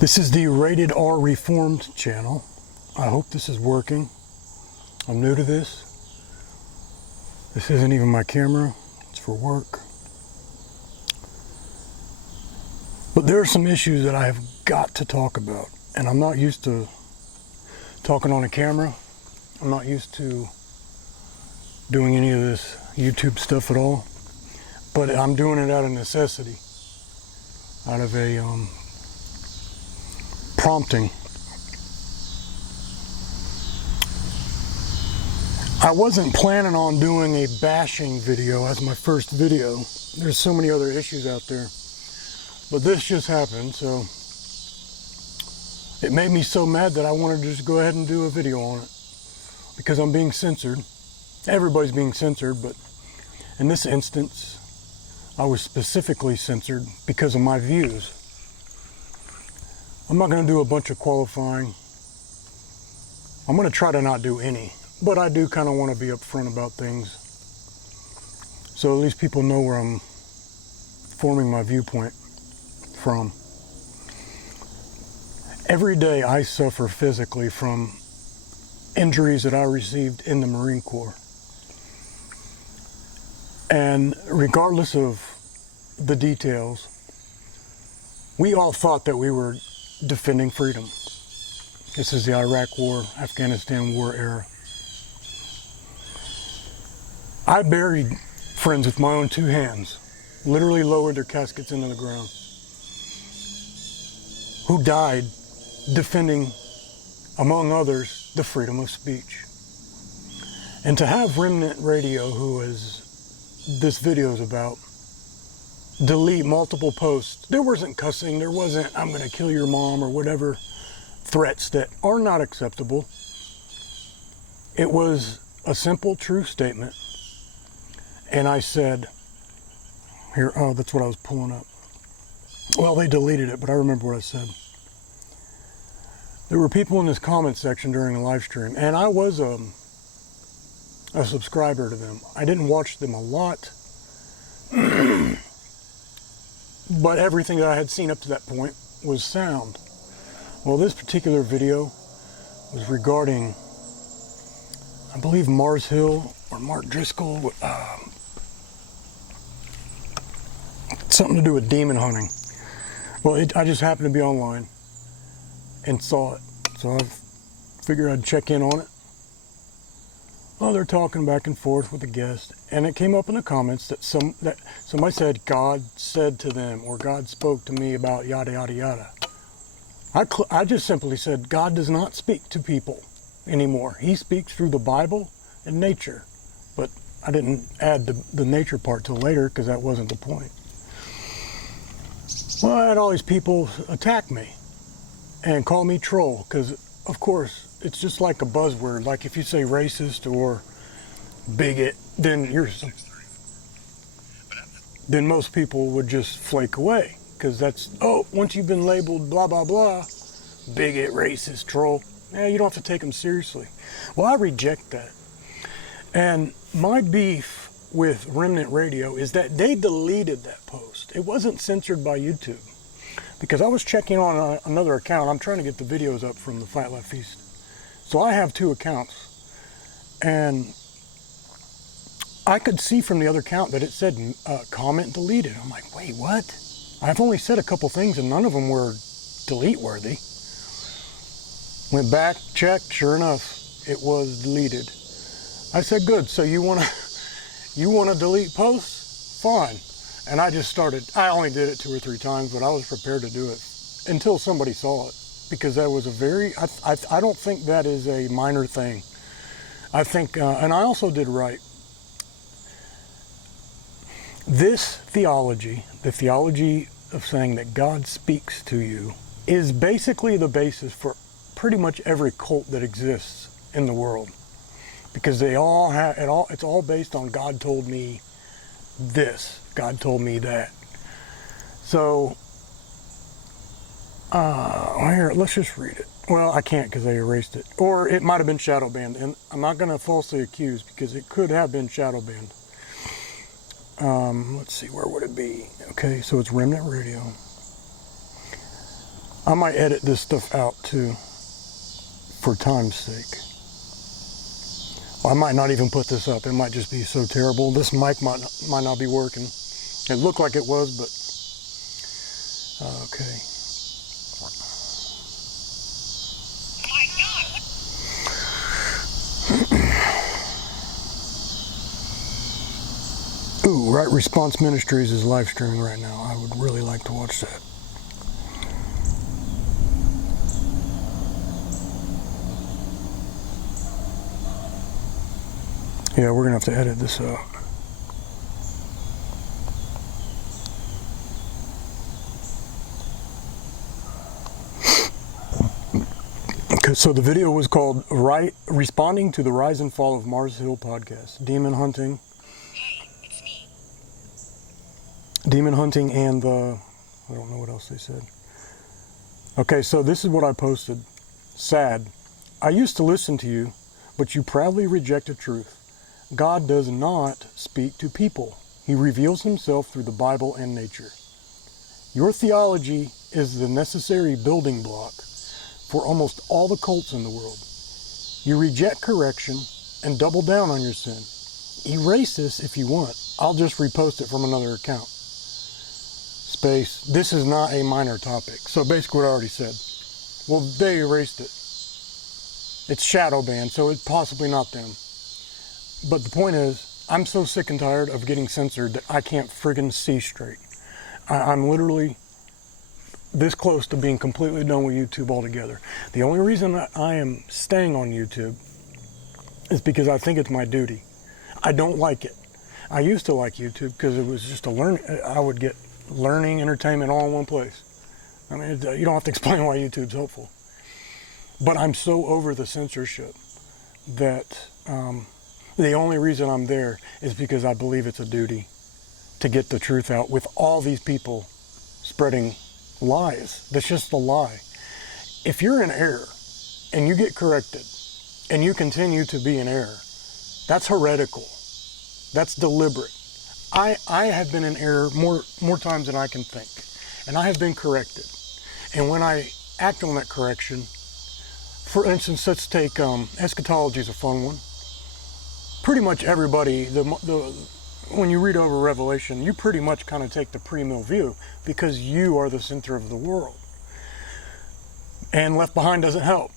This is the Rated R Reformed channel. I hope this is working. I'm new to this. This isn't even my camera. It's for work. But there are some issues that I have got to talk about. And I'm not used to talking on a camera. I'm not used to doing any of this YouTube stuff at all. But I'm doing it out of necessity. Out of a prompting. I wasn't planning on doing a bashing video as my first video. There's so many other issues out there. But this just happened, so it made me so mad that I wanted to just go ahead and do a video on it. Because I'm being censored. Everybody's being censored, but in this instance, I was specifically censored because of my views. I'm not going to do a bunch of qualifying. I'm going to try to not do any. But I do kind of want to be upfront about things. So at least people know where I'm forming my viewpoint from. Every day I suffer physically from injuries that I received in the Marine Corps. And regardless of the details, we all thought that we were defending freedom. This is the Iraq War, Afghanistan War era. I buried friends with my own two hands, literally lowered their caskets into the ground, who died defending, among others, the freedom of speech. And to have Remnant Radio, who this video is about, delete multiple posts. There wasn't cussing, there wasn't "I'm gonna kill your mom" or whatever threats that are not acceptable. It was a simple, true statement. And I said, here, oh, that's what I was pulling up. Well, they deleted it, but I remember what I said. There were people in this comment section during the live stream, and I was a subscriber to them. I didn't watch them a lot, but everything that I had seen up to that point was sound. Well, this particular video was regarding, I believe, Mars Hill or Mark Driscoll, something to do with demon hunting. Well, I just happened to be online and saw it, so I figured I'd check in on it. Well, they're talking back and forth with the guest, and it came up in the comments that somebody said God said to them, or God spoke to me about yada yada yada. I just simply said God does not speak to people anymore. He speaks through the Bible and nature, but I didn't add the nature part till later because that wasn't the point. Well, I had all these people attack me and call me troll because, of course, it's just like a buzzword. Like if you say racist or bigot, then then most people would just flake away because that's, oh, once you've been labeled blah, blah, blah, bigot, racist, troll, you don't have to take them seriously. Well, I reject that. And my beef with Remnant Radio is that they deleted that post. It wasn't censored by YouTube because I was checking on another account. I'm trying to get the videos up from the Fight Life Feast. So I have two accounts, and I could see from the other account that it said comment deleted. I'm like, wait, what? I've only said a couple things and none of them were delete worthy. Went back, checked, sure enough, it was deleted. I said, good, so you wanna delete posts? Fine. And I just started, I only did it 2 or 3 times, but I was prepared to do it until somebody saw it. Because that was a very, I don't think that is a minor thing. I think, and I also did right. This theology, the theology of saying that God speaks to you, is basically the basis for pretty much every cult that exists in the world. Because they all have, it's all based on God told me this, God told me that. So, here, let's just read it. Well, I can't because they erased it. Or it might have been shadow banned, and I'm not going to falsely accuse because it could have been shadow banned. Let's see, where would it be? Okay, so it's Remnant Radio. I might edit this stuff out too, for time's sake. I might not even put this up. It might just be so terrible. This mic might not be working. It looked like it was, but okay. Ooh, Right Response Ministries is live streaming right now. I would really like to watch that. Yeah, we're gonna have to edit this out. Okay, so the video was called Responding to the Rise and Fall of Mars Hill Podcast. Demon hunting. Hey, it's me. Demon hunting and the... I don't know what else they said. Okay, so this is what I posted. Sad. I used to listen to you, but you proudly rejected truth. God does not speak to people. He reveals himself through the Bible and nature. Your theology is the necessary building block for almost all the cults in the world. You reject correction and double down on your sin. Erase this if you want. I'll just repost it from another account. Space. This is not a minor topic. So basically what I already said. Well, they erased it. It's shadow banned, so it's possibly not them. But the point is, I'm so sick and tired of getting censored that I can't friggin' see straight. I'm literally this close to being completely done with YouTube altogether. The only reason I am staying on YouTube is because I think it's my duty. I don't like it. I used to like YouTube because it was just I would get learning, entertainment all in one place. I mean, you don't have to explain why YouTube's helpful. But I'm so over the censorship that the only reason I'm there is because I believe it's a duty to get the truth out with all these people spreading lies. That's just a lie. If you're in error and you get corrected and you continue to be in error, that's heretical. That's deliberate. I have been in error more times than I can think, and I have been corrected. And when I act on that correction, for instance, let's take eschatology is a fun one. Pretty much everybody, when you read over Revelation, you pretty much kind of take the premill view because you are the center of the world. And Left Behind doesn't help.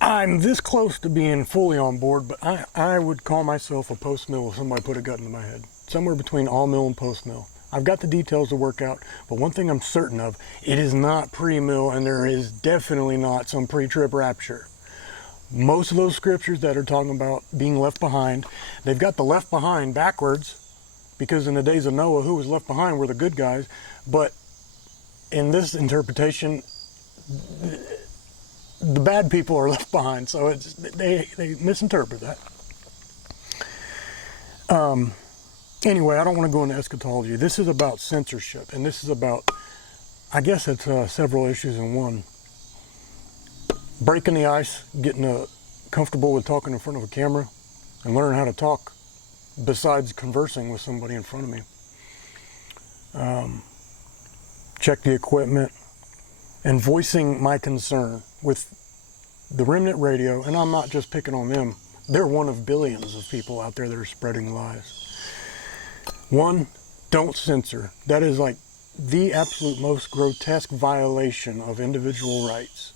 I'm this close to being fully on board, but I would call myself a post-mill if somebody put a gun in my head. Somewhere between all-mill and post-mill. I've got the details to work out, but one thing I'm certain of, it is not pre-mill, and there is definitely not some pre-trib rapture. Most of those scriptures that are talking about being left behind, they've got the left behind backwards, because in the days of Noah, who was left behind were the good guys, but in this interpretation, the bad people are left behind, so they misinterpret that. Anyway, I don't want to go into eschatology. This is about censorship, and this is about, I guess it's several issues in one. Breaking the ice, getting comfortable with talking in front of a camera, and learning how to talk besides conversing with somebody in front of me. Check the equipment, and voicing my concern with the Remnant radio, and I'm not just picking on them. They're one of billions of people out there that are spreading lies. One, don't censor. That is like the absolute most grotesque violation of individual rights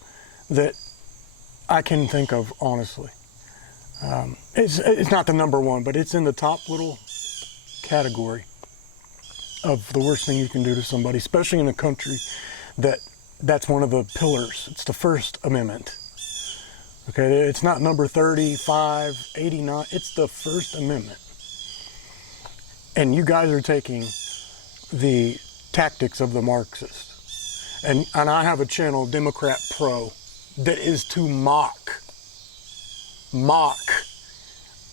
that I can think of, honestly. It's not the number one, but it's in the top little category of the worst thing you can do to somebody, especially in a country that's one of the pillars. It's the First Amendment. Okay, it's not number 35, 89, it's the First Amendment. And you guys are taking the tactics of the Marxist. And I have a channel, Democrat Pro, that is to mock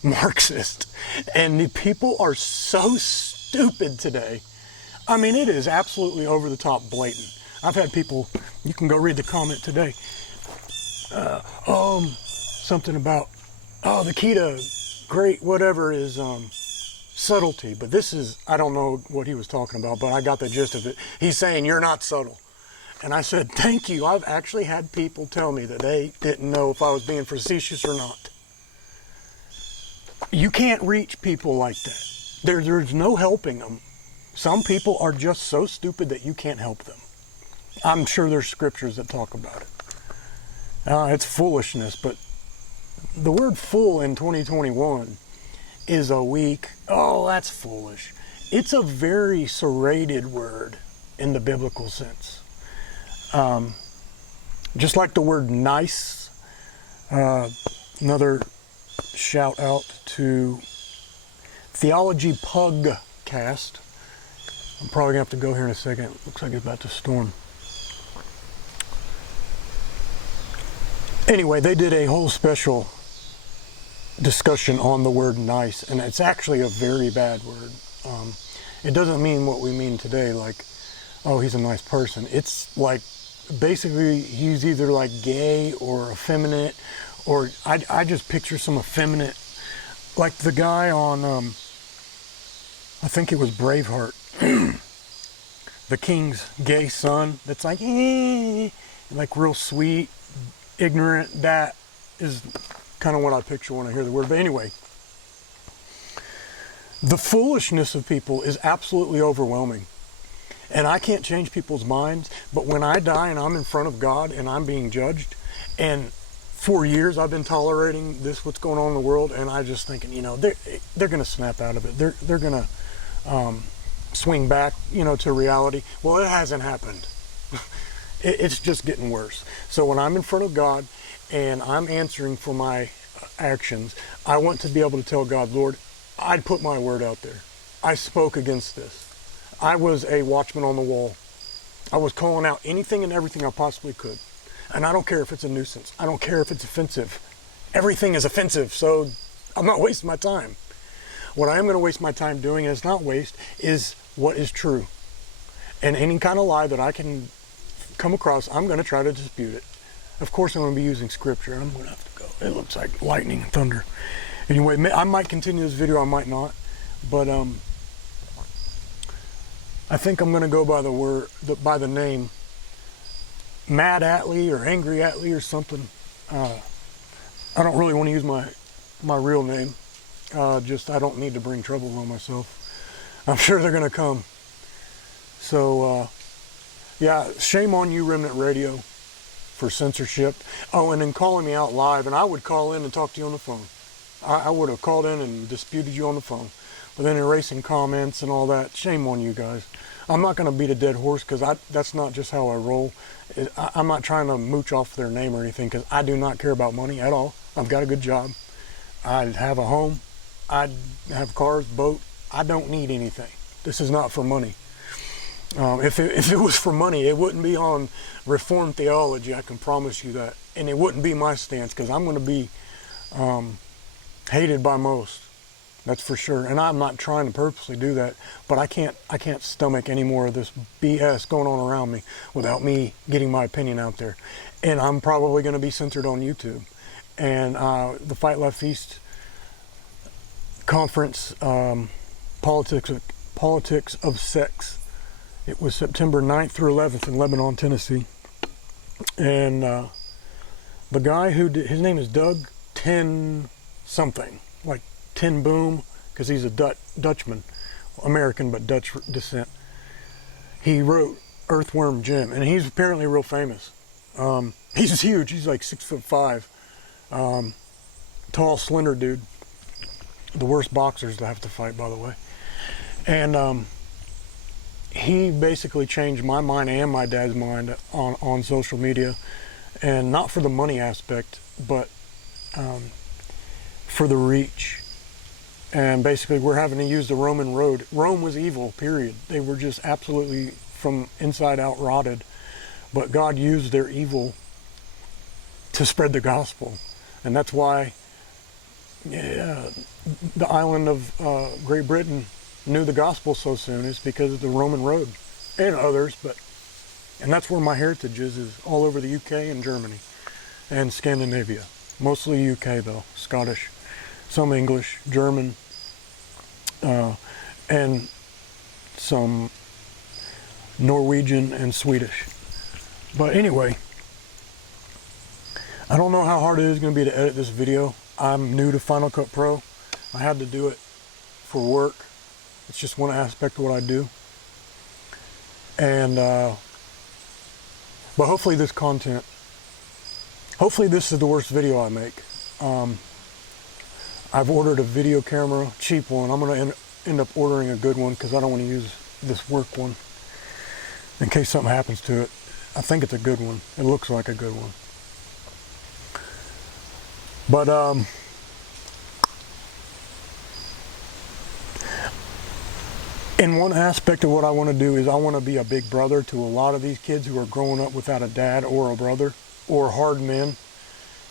Marxist. And the people are so stupid today. I mean, it is absolutely over the top blatant. I've had people, you can go read the comment today, something about, the key to great whatever is subtlety. But this is, I don't know what he was talking about, but I got the gist of it. He's saying, you're not subtle. And I said, thank you. I've actually had people tell me that they didn't know if I was being facetious or not. You can't reach people like that. There's no helping them. Some people are just so stupid that you can't help them. I'm sure there's scriptures that talk about it. It's foolishness, but the word fool in 2021 is a weak, oh, that's foolish. It's a very serrated word in the biblical sense. Just like the word nice. Another shout out to Theology Pugcast. I'm probably going to have to go here in a second. Looks like it's about to storm. Anyway, they did a whole special discussion on the word nice, and it's actually a very bad word. It doesn't mean what we mean today, like, oh, he's a nice person. It's like, basically, he's either like gay or effeminate, or I just picture some effeminate, like the guy on, I think it was Braveheart, the king's gay son, that's like, like real sweet, ignorant. That is kind of what I picture when I hear the word. But anyway, the foolishness of people is absolutely overwhelming. And I can't change people's minds, but when I die and I'm in front of God and I'm being judged, and for years I've been tolerating this, what's going on in the world, and I just thinking, you know, they're going to snap out of it. They're going to swing back, you know, to reality. Well, it hasn't happened. It's just getting worse. So when I'm in front of God and I'm answering for my actions, I want to be able to tell God, Lord, I'd put my word out there. I spoke against this. I was a watchman on the wall. I was calling out anything and everything I possibly could. And I don't care if it's a nuisance. I don't care if it's offensive. Everything is offensive, so I'm not wasting my time. What I am going to waste my time doing, and it's not waste, is what is true. And any kind of lie that I can come across, I'm going to try to dispute it. Of course, I'm going to be using scripture. I'm going to have to go. It looks like lightning and thunder. Anyway, I might continue this video, I might not. But I think I'm going to go by the word, by the name Mad Atlee or Angry Atlee or something. I don't really want to use my real name. Just I don't need to bring trouble on myself. I'm sure they're going to come. So yeah, shame on you, Remnant Radio, for censorship. Oh, and then calling me out live, and I would call in and talk to you on the phone. I would have called in and disputed you on the phone. But then erasing comments and all that, shame on you guys. I'm not going to beat a dead horse, because that's not just how I roll. I'm not trying to mooch off their name or anything, because I do not care about money at all. I've got a good job. I have a home. I have cars, boat. I don't need anything. This is not for money. If it was for money, it wouldn't be on Reformed theology, I can promise you that. And it wouldn't be my stance, because I'm going to be hated by most. That's for sure. And I'm not trying to purposely do that, but I can't stomach any more of this BS going on around me without me getting my opinion out there. And I'm probably going to be censored on YouTube. And the Fight Left East conference, Politics of Sex, it was September 9th through 11th in Lebanon, Tennessee. And the guy who did, his name is Doug Ten something, like Ten Boom, because he's a Dutchman, American but Dutch descent. He wrote Earthworm Jim, and he's apparently real famous. He's huge. He's like 6'5", tall, slender dude. The worst boxers to have to fight, by the way. And he basically changed my mind and my dad's mind on social media, and not for the money aspect, but for the reach. And basically, we're having to use the Roman road. Rome was evil, period. They were just absolutely from inside out rotted. But God used their evil to spread the gospel. And that's why the island of Great Britain knew the gospel so soon, is because of the Roman road. And others, and that's where my heritage is all over the UK and Germany and Scandinavia. Mostly UK though, Scottish, some English, German, and some Norwegian and Swedish. But anyway, I don't know how hard it is going to be to edit this video. I'm new to Final Cut Pro. I had to do it for work. It's just one aspect of what I do. And but hopefully this content, hopefully this is the worst video I make. I've ordered a video camera, cheap one. I'm going to end up ordering a good one because I don't want to use this work one in case something happens to it. I think it's a good one. It looks like a good one. But in one aspect of what I want to do is I want to be a big brother to a lot of these kids who are growing up without a dad or a brother or hard men.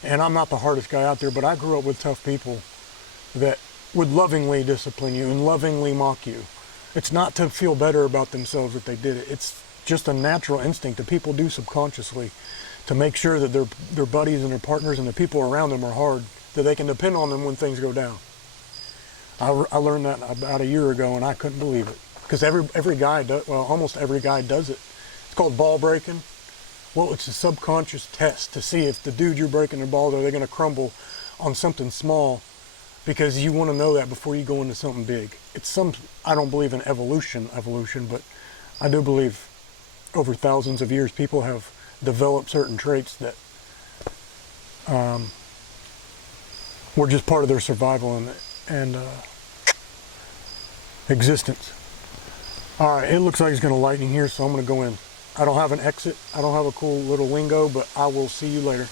And I'm not the hardest guy out there, but I grew up with tough people that would lovingly discipline you and lovingly mock you. It's not to feel better about themselves that they did it. It's just a natural instinct that people do subconsciously to make sure that their buddies and their partners and the people around them are hard, that they can depend on them when things go down. I learned that about a year ago, and I couldn't believe it. Because every guy does, well, almost every guy does it. It's called ball breaking. Well, it's a subconscious test to see if the dude you're breaking their balls, are they going to crumble on something small, because you want to know that before you go into something big. I don't believe in evolution, but I do believe over thousands of years people have developed certain traits that were just part of their survival and existence. All right, it looks like it's going to lighten here, so I'm going to go in. I don't have an exit. I don't have a cool little lingo, but I will see you later.